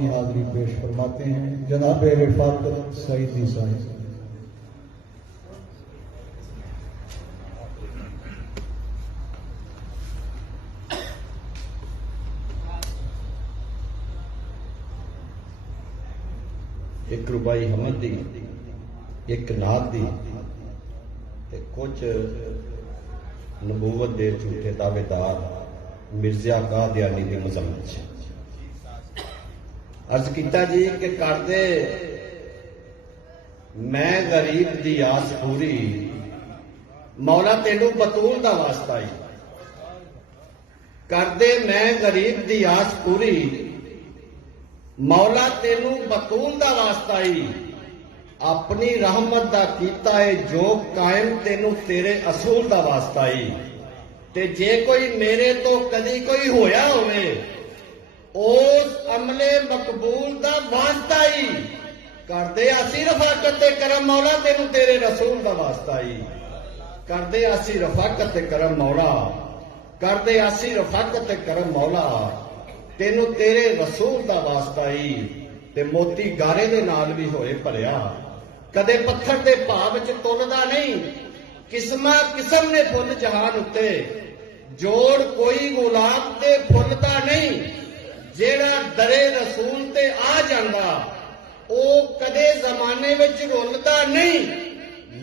کی حاضری پیش فرماتے ہیں جناب رفاقت سعیدی صاحب۔ ایک ربائی حمد دی، ایک نعت دی، کچھ نبوت دے جھوٹے دعوے دار مرزا قادیانی دی مذمت ہے۔ عرض کیتا جی کہ کر دے میں غریب دی آس پوری، مولا تینوں بطول دا واسطہ ہی کر دے، میں غریب دی آس پوری، مولا تینوں بطول دا واسطہ ہی، اپنی رحمت دا کیتا ہے جو قائم تینوں تیرے اصول دا واسطہ ہی، تے جے کوئی میرے تو کدی کوئی ہویا ہوئے اس عملے مقبول دا واسطہ ہی، کر دے اسی رفاقت تے کرم مولا تینوں تیرے رسول دا واسطہ ہی، کر دے اسی رفاقت تے کرم مولا، کر دے اسی رفاقت تے کرم مولا تینوں تیرے رسول دا واسطہ ہی، تے موتی گارے دے نال بھی ہوئے پریا، کدے پتھر دے پا وچ تولدا نہیں، قسمہ قسم نے پھل جہان اتے، جوڑ کوئی گلاب تے پھلدا نہیں، جیڑا درے رسول تے آ جاندا او کدے زمانے وچ رولدا نہیں،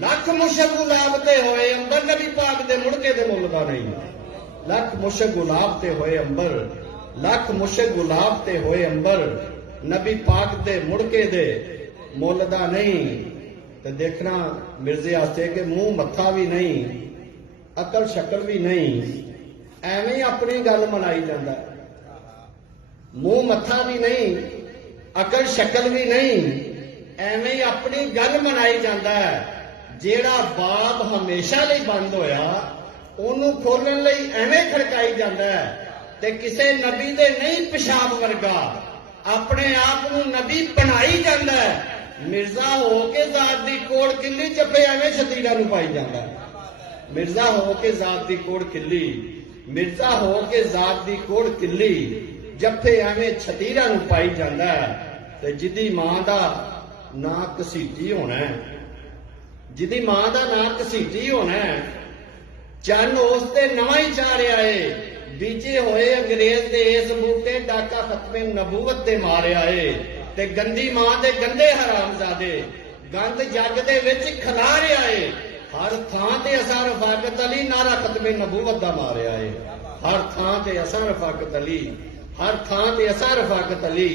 لکھ مشک گلاب تے ہوئے امبر نبی پاک دے مڑکے دے ملدا نہیں، لکھ مشک گلاب تے ہوئے امبر، لکھ مشک گلاب تے ہوئے امبر نبی پاک دے مڑکے دے مولدا نہیں، تے دیکھنا مرزے آستے کہ منہ متھا بھی نہیں، عقل شکل بھی نہیں، ایویں اپنی گل منائی جاندہ ہے، منہ متھا بھی نہیں، عقل شکل بھی نہیں، ایویں اپنی گل منائی جاندہ ہے، جیڑا باب ہمیشہ لئی بند ہویا انہوں کھولن لئی ایویں کھڑکائی جاندہ ہے، تے کسے نبی دے نہیں پیشاب ورگا اپنے آپ کو نبی بنائی جاندہ ہے، مرزا ہو کے ذات دی کوڑ کلی چپے ایویں شتیرہ نو پائی جاندہ ہے، مرزا ہو کے ذات دی کوڑ کلی، مرزا ہو کے ذات دی کوڑ کلی جپے ایویں شتیرہ نو پائی جاندہ ہے، تے جدی ماں دا نا کسیٹی ہونا ہے، جدی ماں دا نا کسیٹی ہونا ہے، چن اس تے نواں ہی چاہ رہا ہے، بیجے ہوئے انگریز دے اس بوٹے ڈاکا ختم نبوت دے مارے آئے، تے گندی ماں دے گندے حرام زادے گند جگ دے وچ کھلا رہے آئے، ہر تھان تے اساں رفاقت علی نعرہ ختم نبوت دا مارے آئے، ہر تھان تے اساں رفاقت علی، ہر تھان تے اساں رفاقت علی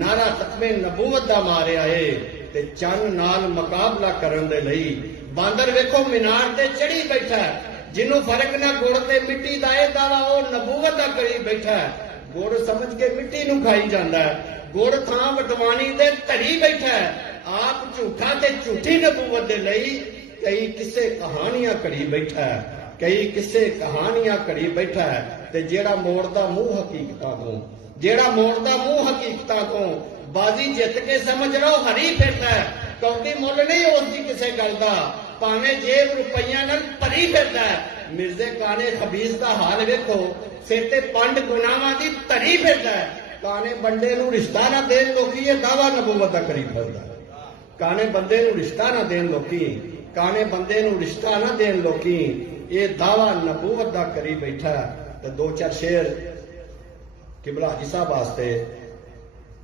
نعرہ ختم نبوت دا مارے آئے، تے چن نال مقابلہ کرن دے لئی باندر ویکھو مینار تے چڑھی بیٹھا ہے، جنوں فرق نہ گڑ تے مٹی دا اے دعویٰ او نبوت دا کری بیٹھا ہے، گڑ سمجھ کے مٹی نو کھائی جاندا ہے، گڑ تھاں وٹوانی دے دھری بیٹھا ہے، آپ جھوٹا تے جھوٹی نبوت دے لئی کئی کسے کہانیاں کڑی بیٹھا ہے، کئی کسے کہانیاں کڑی بیٹھا ہے، تے جیڑا موڑ دا منہ حقیقتاں کو، جیڑا موڑ دا منہ حقیقتاں کو بازی جت کے سمجھ رہو ہری پھرتا ہے، کیونکہ مل نہیں ہوتی کسے گل دا، پاویں جیب روپیاں نال پری پھرتا ہے، مرزے کانے خبیث دا حال ویکھو، سر تے پنڈ گناہاں دی تری پھرتا ہے، کانے بندے نو رشتہ نہ دین لوکی یہ دعویٰ نبوت دا کری پھردا ہے، کانے بندے نو رشتہ نہ دین لوکی، کانے بندے نو رشتہ نہ دین لوکی یہ دعویٰ نبوت دا کری بیٹھا ہے، تے دو چار شعر قبلہ حاجی صاحب واسطے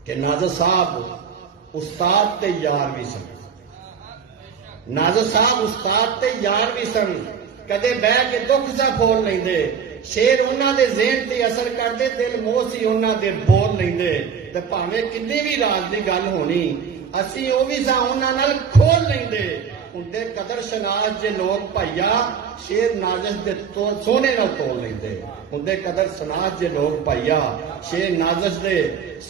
کہ ناظر صاحب استاد تے یار بھی سن، ناظر صاحب استاد تے یار بھی سن، کدے بہ کے دکھ سا پھول لیندے، شیر انہاں دے ذہن تے اثر کردے، دل موہ سی انہاں دے بول لیندے، تے بھاویں کتنی بھی راز دی گل ہونی اسی او بھی سا انہاں نال کھول لیندے، اندے قدر شناس جے لوگ بھائیا شیر نازش دے سونے نال تول لیندے، اندے قدر شناس جے لوگ بھائیا شیر نازش دے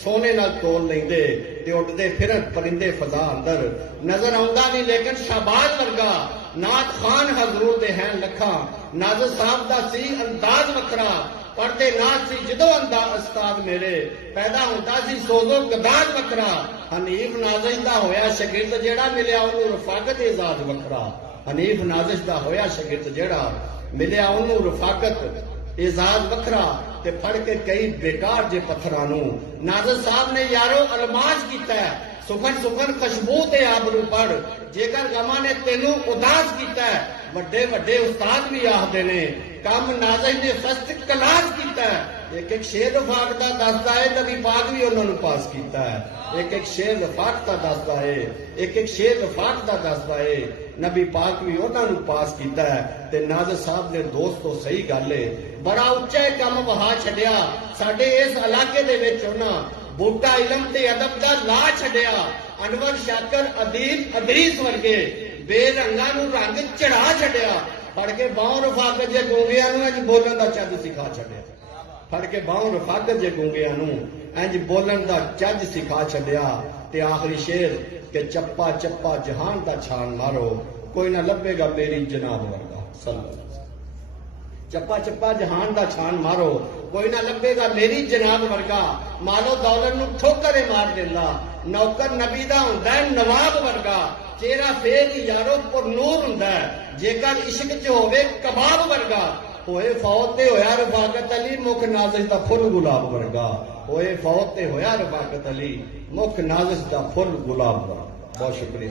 سونے نال تول لیندے، تے اٹھدے پھرن پرندے فضا اندر نظر آوندا نہیں لیکن شہباز ورگا نعت خان حضور دے ہیں لکھاں، ناظر صاحب دا سی انداز وکھرا، پڑھتے نعت سی جدو استاد میرے پیدا ہوتا سی سوزو گداز وکھرا، حنیف نازش دا ہویا شاگرد جیڑا ملیا انہوں رفاقت اعزاز وکھرا، حنیف نازش دا ہویا شاگرد جیڑا ملیا انہوں رفاقت اعزاز وکھرا تے پھڑ کے کئی بیکار جے پتھراں نوں ناظر صاحب نے یارو الماس کیتا ہے سخن سخن خوشبو تے آبرو پڑھ جیکر غماں نے تینوں اداس کیتا ہے وڈے وڈے استاد بھی آخدے نے کم ناظر نے فسٹ کلاس کیتا ہے ایک ایک شیر وفاق دا دسدا ہے نبی پاک بھی انہاں نوں پاس کیتا ہے ایک ایک شیر وفاق دا دسدا ہے ایک ایک شیر وفاق دا دسدا ہے نبی پاک بھی انہاں نوں پاس کیتا ہے تے ناظر صاحب نے دوستو صحیح گل ہے بڑا اچا کم وہا چھڈیا ساڈے اس علاقے دے وچ انہاں بوٹا علم تے ادب دا لا چھڈیا انور شاکر ادیب ادریس ورگے بے رنگاں نوں رنگ چڑھا چھڈیا پڑھ کے باہوں رفاقت جے گونگیاں نوں اج بولن دا چج سکھا چھڈیا پڑھ کے باہوں رفاقت جے گونگیاں نوں انج بولن دا چج سکھا چھڈیا تے آخری شعر کہ چپا چپا جہان دا چھان مارو کوئی نہ لبے گا میری جناب ورگا صلی اللہ علیہ وسلم چپا چپا جہان دا چھان مارو کوئی نہ لبے گا میری جناب ورگا مالو دولت نو ٹھوکر مار دیندا نوکر نبی دا ہوندا ہے نواب ورگا چہرہ فیر یارو پر نور ہوندا ہے جیکر عشق چ ہوے کباب ورگا ہوئے فوت تے ہویا رفاقت علی مکھ نازش دا پھل گلاب ورگا ہوئے فوت تے ہویا رفاقت علی مکھ نازش دا پھل گلاب ورگا بہت شکریہ